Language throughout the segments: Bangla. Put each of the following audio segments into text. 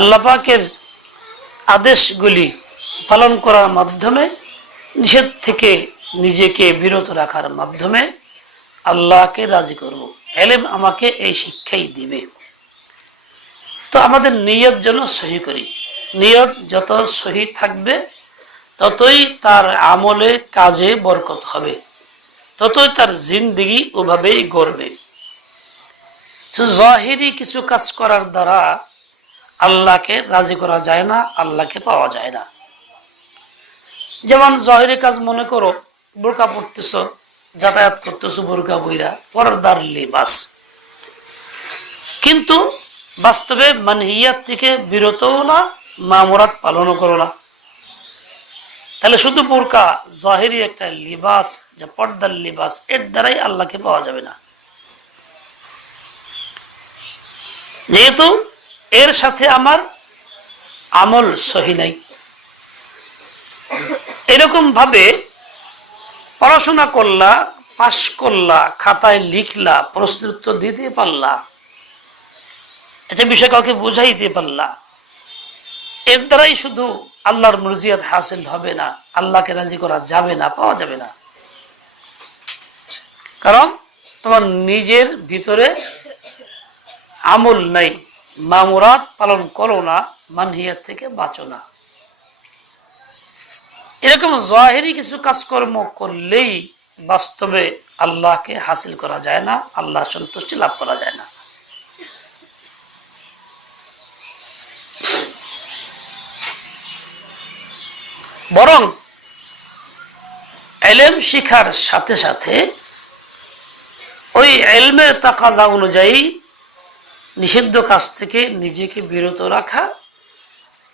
আল্লাপাকের আদেশগুলি পালন করার মাধ্যমে, নিষেধ থেকে নিজেকে বিরত রাখার মাধ্যমে আল্লাহকে রাজি করব। এলেম আমাকে এই শিক্ষাই দিবে। তো আমাদের নিয়ত যেন সহি করি। নিয়ত যত সহি থাকবে, ততই তার আমলে কাজে বরকত হবে। ততই তার জিন্দিগি ওভাবেই গড়বে। জহিরি কিছু কাজ করার দ্বারা আল্লাহকে রাজি করা যায় না, আল্লাহকে পাওয়া যায় না। যেমন জহিরি কাজ মনে করো, বোরকা পড়তেছ যাতায়াত করতেছো বোরকা বইরা পর্দার লিবাস। কিন্তু বাস্তবে মানহিয়াত থেকে বিরতও না, মামরাত পালনও করো না। তাহলে শুধু বোরকা, জাহেরি একটা লিবাস, যা পর্দার লিবাস, এর দ্বারাই আল্লাহকে পাওয়া যাবে না। যেহেতু এর সাথে আমার আমল সহি নাই। এরকম ভাবে পড়াশোনা করলা, পাশ করলা, খাতায় লিখলা প্রশ্ন উত্তর দিতে পারলা, এটা বিষয় কাউকে বুঝাইতে পারলা, এর দ্বারাই শুধু আল্লাহর মর্জিয়াত হাসিল হবে না, আল্লাহকে রাজি করা যাবে না, পাওয়া যাবে না। কারণ তোমার নিজের ভিতরে আমল নাই। মামুরাত পালন করো না, মানহিয়াত থেকে বাঁচো না। এরকম জহেরি কিছু কাজকর্ম করলেই বাস্তবে আল্লাহকে হাসিল করা যায় না, আল্লাহ সন্তুষ্টি লাভ করা যায় না। বরং এলেম শিখার সাথে সাথে ওই এলমের তাকাজা অনুযায়ী নিষিদ্ধ কাজ থেকে নিজেকে বিরত রাখা,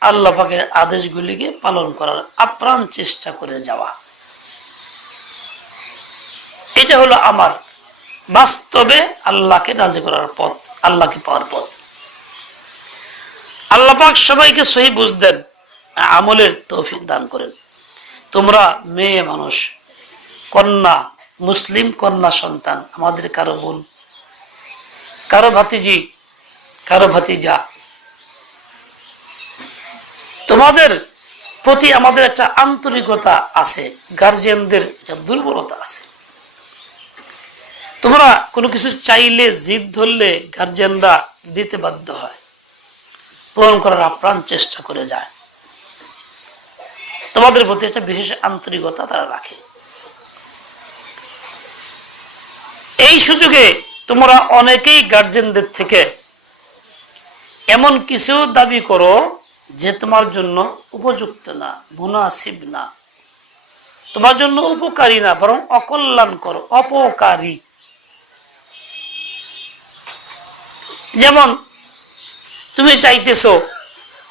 আল্লাহ পাকের আদেশগুলিকে পালন করার আপ্রাণ চেষ্টা করে যাওয়া। এটা হলো আমার বাস্তবে আল্লাহকে রাজি করার পথ, আল্লাহকে পাওয়ার পথ। আল্লাহ পাক সবাইকে সহি বুঝদেন আমলের তৌফিক দান করেন। তোমরা মেয়ে মানুষ, কন্যা, মুসলিম কন্যা সন্তান, আমাদের কারও বোন, কারও ভাতিজি কারও ভাতিজা। তোমাদের প্রতি আমাদের একটা আন্তরিকতা আছে গার্জিয়ানদের একটা দুর্বলতা আছে। তোমরা কোনো কিছু চাইলে জিদ ধরলে গার্জিয়ানরা দিতে বাধ্য হয়। পূরণ করার আপ্রাণ চেষ্টা করে যায়। তোমাদের প্রতি একটা বিশেষ আন্তরিকতা তারা রাখে। এই সুযোগে তোমরা অনেকেই গার্জেনদের থেকে এমন কিছু দাবি করো যে তোমার জন্য উপযুক্ত না, মুনাসিব না। তোমার জন্য উপকারী না, বরং অকল্যাণ করো অপকারী। যেমন, তুমি চাইতেছো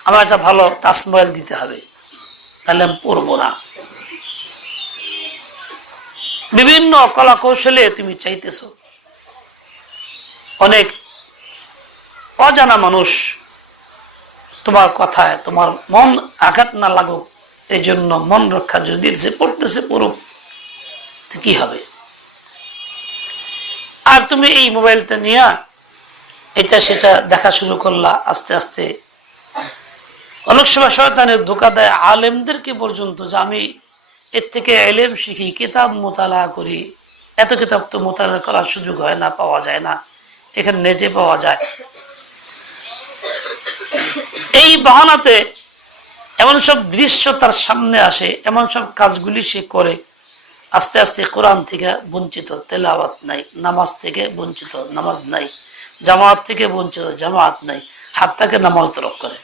আমার একটা ভালো টাচ দিতে হবে, তাহলে আমি পড়ব না। বিভিন্ন কলা কৌশলে তুমি চাইতেছো। অনেক অজানা মানুষ, তোমার কথায় তোমার মন আঘাত না লাগুক এই জন্য মন রক্ষা যদি সে পড়তেছে তো কি হবে? আর তুমি এই মোবাইলটা নিয়ে এটা সেটা দেখা শুরু করলা আস্তে আস্তে। অনেক সময় শয়তানের ধোকা দেয় আলেমদেরকে পর্যন্ত যে আমি এর থেকে এলেম শিখি, কিতাব মোতালা করি। এত কিতাব তো মোতালা করার সুযোগ হয় না, পাওয়া যায় না। এখানে নেটে পাওয়া যায়। এই বাহানাতে এমন সব দৃশ্য তার সামনে আসে, এমন সব কাজগুলি সে করে। আস্তে আস্তে কোরআন থেকে বঞ্চিত, তেলাওয়াত নাই, নামাজ থেকে বঞ্চিত, নামাজ নাই, জামাত থেকে বঞ্চিত, জামাত নাই হাত তাকে নামাজ তরক করে।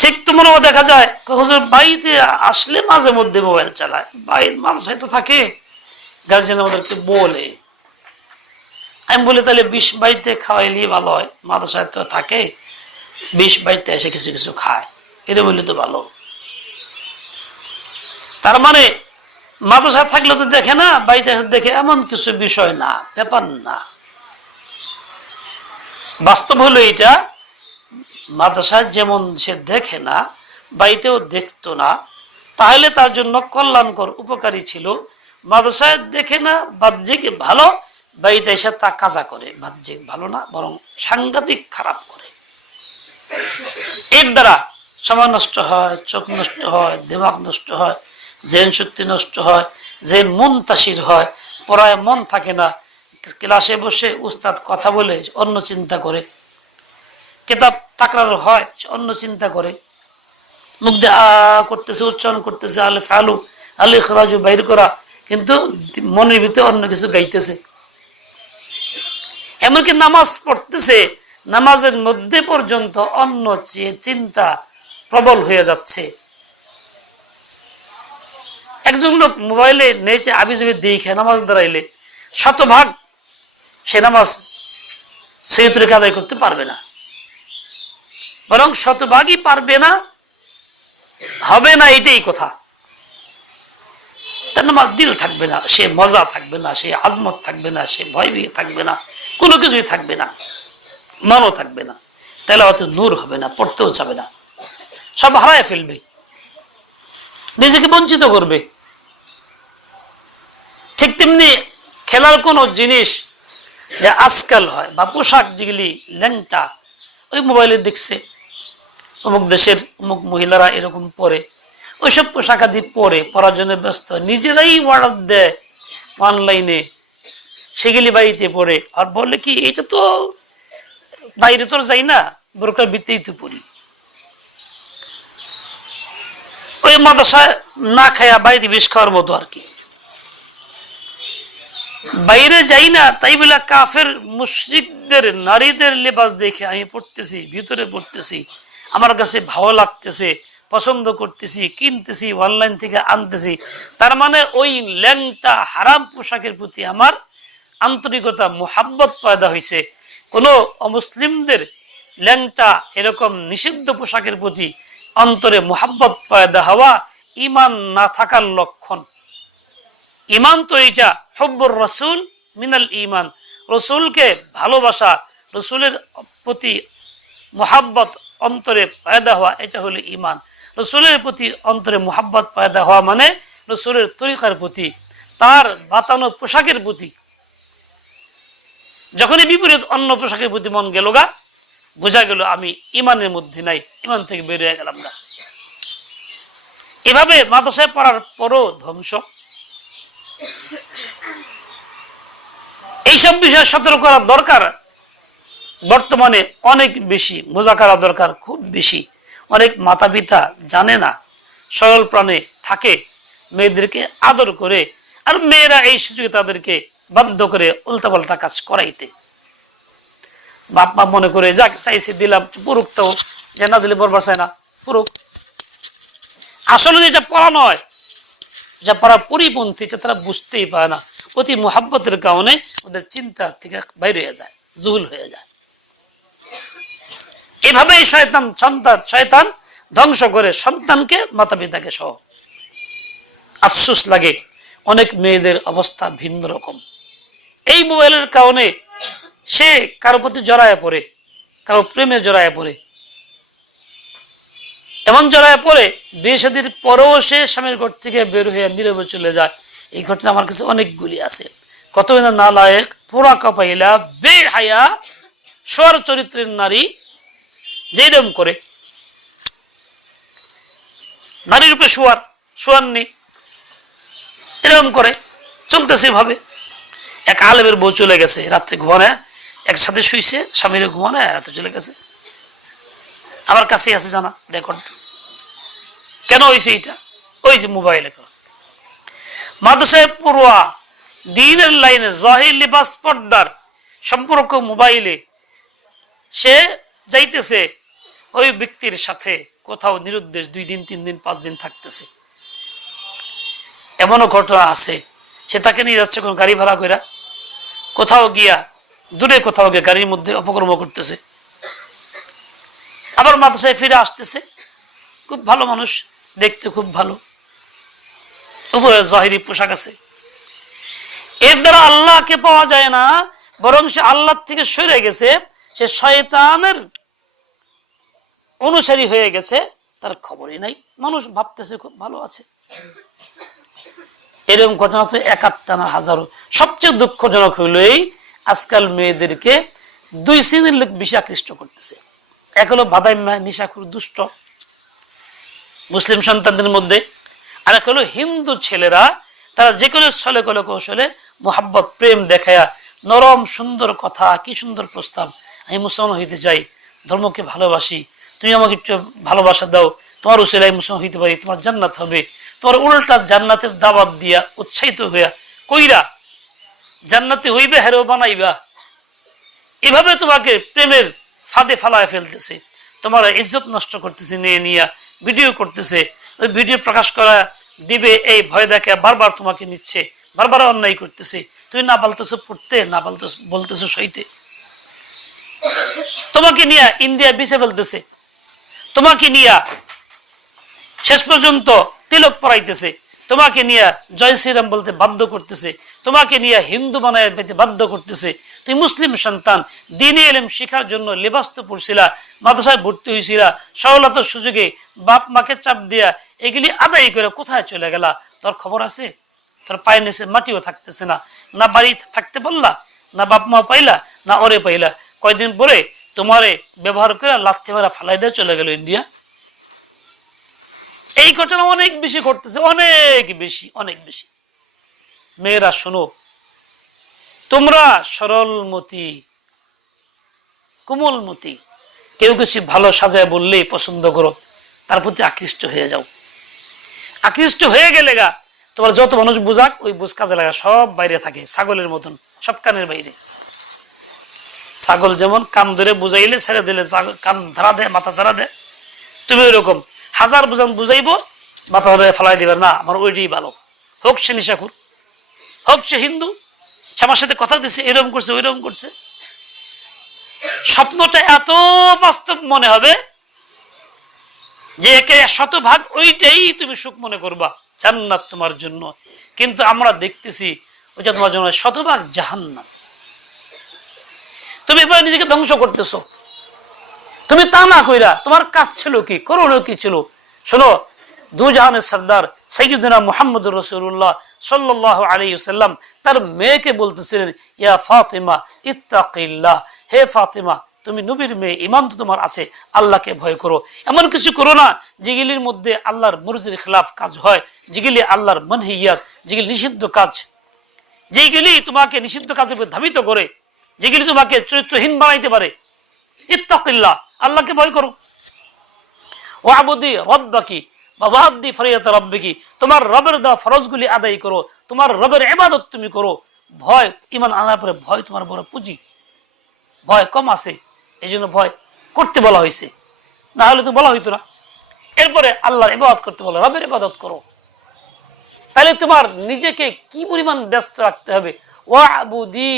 ঠিক তোমারও দেখা যায়, হুজুর বাড়িতে আসলে মাঝে মধ্যে মোবাইল চালায়, বাড়ির মানুষই তো থাকে গার্জেন আমাদেরকে বলে। আমি বলি, তাহলে বিষ বাড়িতে খাওয়াইলে ভালো হয়, মাদ্রাসায় তো থাকে। বিষ বাড়িতে এসে কিছু কিছু খায়। এটা বললে তো ভালো। তার মানে মাদ্রাসায় থাকলে তো দেখে না, বাড়িতে এসে দেখে এমন কিছু বিষয় না, ব্যাপার না। বাস্তব হলো এটা মাদ্রাসায় যেমন সে দেখে না, বাড়িতেও দেখতো না, তাহলে তার জন্য কল্যাণকর উপকারী ছিল। মাদ্রাসায় দেখে না, বাহ্যিক ভালো, বাড়িতে এসে তা কাজা করে। বাহ্যিক ভালো না, বরং সাংঘাতিক খারাপ করে। এর দ্বারা সময় নষ্ট হয়, চোখ নষ্ট হয়, দিমাগ নষ্ট হয়, জেন শক্তি নষ্ট হয়, জেন মন তাসির হয়, পড়ায় মন থাকে না, ক্লাসে বসে উস্তাদ কথা বলে অন্য চিন্তা করে, কেতাব তাকরার হয় অন্য চিন্তা করে। মুখ আ, করতেছে, উচ্চারণ করতেছে, আলে ফালু, আলে খরাজু বাইর করা, কিন্তু মনের ভিতরে অন্য কিছু গাইতেছে। এমনকি নামাজ পড়তেছে নামাজের মধ্যে পর্যন্ত অন্য চি- চিন্তা প্রবল হয়ে যাচ্ছে। একজন লোক মোবাইলে নেচে আবি যাবি দেখে নামাজ দাঁড়াইলে শতভাগ সে নামাজ সেই তরিকে আদায় করতে পারবে না। বরং শতভাগই পারবে না, হবে না এটাই কথা। তার নামার দিল থাকবে না, সে মজা থাকবে না, সে আজমত থাকবে না, সে ভয় থাকবে না, কোনো কিছুই থাকবে না। মনও থাকবে না। তাহলে অত নূর হবে না, পড়তেও যাবে না। সব হারায় ফেলবে। নিজেকে বঞ্চিত করবে। ঠিক তেমনি খেলার কোনো জিনিস যা আজকাল হয়, বা পোশাক যেগুলি, ল্যাংটা, ওই মোবাইলে দেখছে। অমুক দেশের অমুক মহিলারা এরকম পরে। ওইসব পোশাক আদি পরে, পরার জন্য ব্যস্ত। নিজেরাই অর্ডার দেয় অনলাইনে সেগুলি বাড়িতে পড়ে আর বলে কি এটা তো বাইরে তো যাই না বোরকার ভিত্তেই তো পড়ি। ওই মাদ্রাসায় না খায়া বাড়িতে বেশ খাওয়ার মতো আর কি। বাইরে যাই না, তাই বলে কাফের মুশ্রিকদের, নারীদের লেবাস দেখে আমি পড়তেছি, ভিতরে পড়তেছি, আমার কাছে ভালো লাগতেছে, পছন্দ করতেছি, কিনতেছি অনলাইন থেকে আনতেছি। তার মানে ওই ল্যাংটা হারাম পোশাকের প্রতি আমার আন্তরিকতা, মোহাব্বত পয়দা হয়েছে কোনো অমুসলিমদের ল্যাংটা এরকম নিষিদ্ধ পোশাকের প্রতি অন্তরে মোহাব্বত পয়দা হওয়া ইমান না থাকার লক্ষণ। ইমান তো এইটা, হব্বর রসুল মিনাল ইমান রসুলকে ভালোবাসা, রসুলের প্রতি মোহাব্বত অন্তরে পয়দা হওয়া, এটা হলো ইমান রসুলের প্রতি অন্তরে মোহাব্বত পয়দা হওয়া মানে রসুলের তরিকার প্রতি, তার বাতানো পোশাকের প্রতি। যখনই বিপরীত অন্য পোশাকের প্রতি মন গেল গা, বোঝা গেল আমি ইমানের মধ্যে নাই, ইমান থেকে বেরিয়ে গেলাম না। এভাবে মাদ্রাসায় পড়ার পরও ধ্বংস। এইসব বিষয়ে সতর্ক করা দরকার বর্তমানে অনেক বেশি, বোঝা করা দরকার খুব বেশি। অনেক মাতা পিতা জানে না, সরল প্রাণে থাকে, মেয়েদেরকে আদর করে, আর মেয়েরা এই সুযোগে তাদেরকে বাধ্য করে উল্টাপাল্টা কাজ করাইতে। বাপ মা মনে করে, যাক, চাইছে, দিলাম, পুরুক তো যে না দিলে বরবার চায় না, পুরুক। আসলে যেটা পড়া নয় যা পড়া পরিপন্থী, এটা তারা বুঝতেই পারে না। অতি মোহাব্বতের কারণে ওদের চিন্তা থেকে বাইরে হয়ে যায়, জুহুল হয়ে যায়। এভাবেই শয়তান, সন্তান, শয়তান ধ্বংস করে সন্তানকে মাতা পিতাকে সহ। আফসুস লাগে, অনেক মেয়েদের অবস্থা ভিন্ন রকম। এই মোবাইলের কারণে সে কারও প্রতি জড়ায় পড়ে, কারও প্রেমে জড়ায় পড়ে। এমন জড়ায় পড়ে, বিয়ে শাদির পরেও সে স্বামীর ঘর থেকে বের হয়ে নীরবে চলে যায়। এই ঘটনা আমার কাছে অনেকগুলি আছে। কত না লায়ক পোড়া কাপাইলা বে হায়া স্বর চরিত্রের নারী যেরম করে। নারীর উপরে শোয়ার শোয়ার নেই। এরকম করে চলতেছে ভাবে এক আলেমের বউ চলে গেছে, রাত্রে ঘুমানে, একসাথে শুইছে, স্বামীর ঘুমানে, রাতে চলে গেছে। আমার কাছেই আছে জানা, রেকর্ড। কেন হয়েছে এটা ওই যে মোবাইলে মাদ্রাসায় পড়ুয়া, দিনের লাইনে জহির লিবাস পর্দার সম্পর্ক মোবাইলে। সে যাইতেছে, ওই ব্যক্তির সাথে কোথাও নিরুদ্দেশ দুই দিন, তিন দিন, পাঁচ দিন থাকতেছে। এমনও ঘটনা আছে। সে তাকে নিয়ে যাচ্ছে কোন গাড়ি ভাড়া করে কোথাও গিয়া, দূরে কোথাও গিয়ে গাড়ির মধ্যে অপকর্ম করতেছে। আবার মাদ্রাসায় ফিরে আসতেছে। খুব ভালো মানুষ, দেখতে খুব ভালো। উপরে জাহিরি পোশাক আছে। এর দ্বারা আল্লাহকে পাওয়া যায় না, বরং সে আল্লাহ থেকে সরে গেছে, সে শয়তানের অনুসারী হয়ে গেছে, তার খবরই নাই। মানুষ ভাবতেছে খুব ভালো আছে। এরকম ঘটনা তো একাত্তা না হাজারো। সবচেয়ে দুঃখজনক হইল এই, আজকাল মেয়েদেরকে দুই শ্রেণির লোক বেশি আকৃষ্ট করতেছে। এক হলো বাদাইম্মা নিশাখুর দুষ্ট মুসলিম সন্তানদের মধ্যে। আর এক হলো হিন্দু ছেলেরা, তারা যে কোনো ছলে কলে কৌশলে মোহাব্বত, প্রেম দেখায়া নরম, সুন্দর কথা, কি সুন্দর প্রস্তাব, আমি মুসলমান হইতে চাই, ধর্মকে ভালোবাসি, তুমি আমাকে একটু ভালোবাসা দাও, তোমার উসিলাই মুসলমান হইতে পারি, তোমার জান্নাত হবে। তোমার উল্টা জান্নাতের দাবাত দিয়া উৎসাহিত হইয়া, কইরা, জান্নাতে হইবে, হেরো বানাইবা। এভাবে তোমাকে প্রেমের ফাঁদে ফালায় ফেলতেছে। তোমার ইজ্জত নষ্ট করতেছে, নিয়ে নিয়ে ভিডিও করতেছে। ওই ভিডিও প্রকাশ করা দিবে, এই ভয় দেখে বারবার তোমাকে নিচ্ছে, বারবার অন্যায় করতেছে। তুমি না বলতেছো পড়তে, না বলতেছো বলতেছো সইতে। তোমাকে নিয়ে ইন্ডিয়া বিছে ফেলতেছে। তোমাকে নিয়ে শেষ পর্যন্ত তিলক পড়াইতেছে তোমাকে নিয়ে জয় শ্রীরাম বলতে বাধ্য করতেছে। তোমাকে নিয়ে হিন্দু বানায় পেতে বাধ্য করতেছে। তুই মুসলিম সন্তান, দিনে এলেম শেখার জন্য লেবাস তো পড়ছিলা মাদ্রাসায় ভর্তি হয়েছিলা সহলতার সুযোগে বাপ মাকে চাপ দিয়া এগুলি আদায় করে কোথায় চলে গেলা? তোর খবর আছে? তোর পায়ের নিচে মাটিও থাকতেছে না। না বাড়ি থাকতে পারলা না বাপ মা পাইলা, না ওরে পাইলা। কয়দিন পরে তোমারে ব্যবহার করে লাথি মারা ফালাই দিয়ে চলে গেল ইন্ডিয়া। এই ঘটনা অনেক বেশি ঘটতেছে, অনেক বেশি অনেক বেশি। মেয়েরা, শোনো, তোমরা সরলমতি, কোমলমতি, কেউ কিছু ভালো সাজায় বললেই পছন্দ করো, তার প্রতি আকৃষ্ট হয়ে যাও। আকৃষ্ট হয়ে গেলে গা, তোমার যত মানুষ বুঝাক, ওই বুঝ কাজে লাগা, সব বাইরে থাকে, ছাগলের মতন, সব কানের বাইরে। ছাগল যেমন কান ধরে বুঝাইলে, ছেড়ে দিলে কান ধরা দেয়, মাথা ছাড়া দেয়, তুমি ওইরকম। হাজার বুঝান বুঝাইবো মাথা ধরে ফেলাই দিবে না, আমার ওইটাই ভালো। হোক সে নিশাকুর হোক সে হিন্দু, সে আমার সাথে কথা দিছে, এরকম করছে, ওইরকম করছে। স্বপ্নটা এত বাস্তব মনে হবে যে একে শতভাগ ওইটাই তুমি সুখ মনে করবা, জান্নাত তোমার জন্য। কিন্তু আমরা দেখতেছি ওইটা তোমার জন্য শতভাগ জাহান্নাম। তুমি এবার নিজেকে ধ্বংস করতেছো। তুমি তা না কইরা, তোমার কাজ ছিল কি? করণীয় কি ছিল? শোনো দু জাহানের সর্দার সৈয়দিনা মোহাম্মদ রসুল্লাহ সাল্লাহ আলী সাল্লাম তার মেয়েকে বলতেছিলেন, ইয়া ফাতেমা, ইত্তাকিল্লাহ। হে ফাতেমা, তুমি নবীর মেয়ে ইমান তো তোমার আছে, আল্লাহকে ভয় করো। এমন কিছু করো না যেগুলির মধ্যে আল্লাহর মর্জির খিলাফ কাজ হয় যেগুলি আল্লাহর মনহিয়াত যেগুলি নিষিদ্ধ কাজ। যেগুলি তোমাকে নিষিদ্ধ কাজে ধাবিত করে যেগুলি তোমাকে চরিত্রহীন বানাইতে পারে। ইত্তাকিল্লাহ। আল্লাহকে ভয় করো। ও আবুদি রব্বাকি বা ওয়াহাদ্দি ফরিয়াত রব্বিকি, তোমার রবের দেওয়া ফরজগুলি আদায় করো, তোমার রবের এবাদত তুমি করো। ভয় ইমান আনার পরে ভয় তোমার বড় পুঁজি। ভয় কম আছে এই জন্য ভয় করতে বলা হয়েছে। না হলে তো বলা হইতো না। এরপরে আল্লাহর ইবাদত করতে বলো, রবের ইবাদত করো। তাহলে তোমার নিজেকে কি পরিমাণ ব্যস্ত রাখতে হবে? ও আবুদি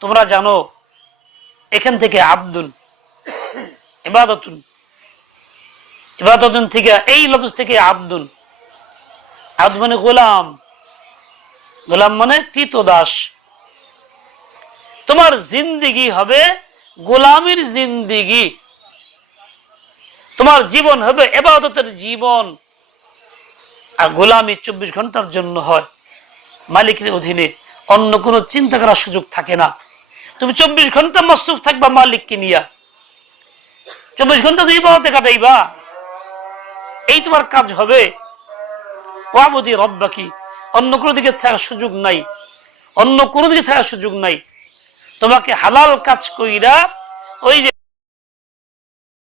তোমরা জানো, এখান থেকে আব্দুল ইবাদতুন। ইবাদতুন থেকে, এই লফজ থেকে আব্দুল আব্দ মানে গোলাম। গোলাম মানে কৃত দাস তোমার জিন্দিগি হবে গোলামির জিন্দিগি। তোমার জীবন হবে এবাদতের জীবন। আর গোলামি চব্বিশ ঘণ্টার জন্য হয়। মালিকের অধীনে অন্য কোনো চিন্তা করার সুযোগ থাকে না। তুমি চব্বিশ ঘণ্টা মস্তুফ থাকবা মালিককে নিয়া। চব্বিশ ঘণ্টা তুই ইবাদতে কাটাইবা। এই তোমার কাজ হবে, ওয়াবুদি রব্বাকি, অন্য কোনো দিকে থাকার সুযোগ নাই, অন্য কোনো দিকে থাকার সুযোগ নাই। তোমাকে হালাল কাজ কইরা ওই যে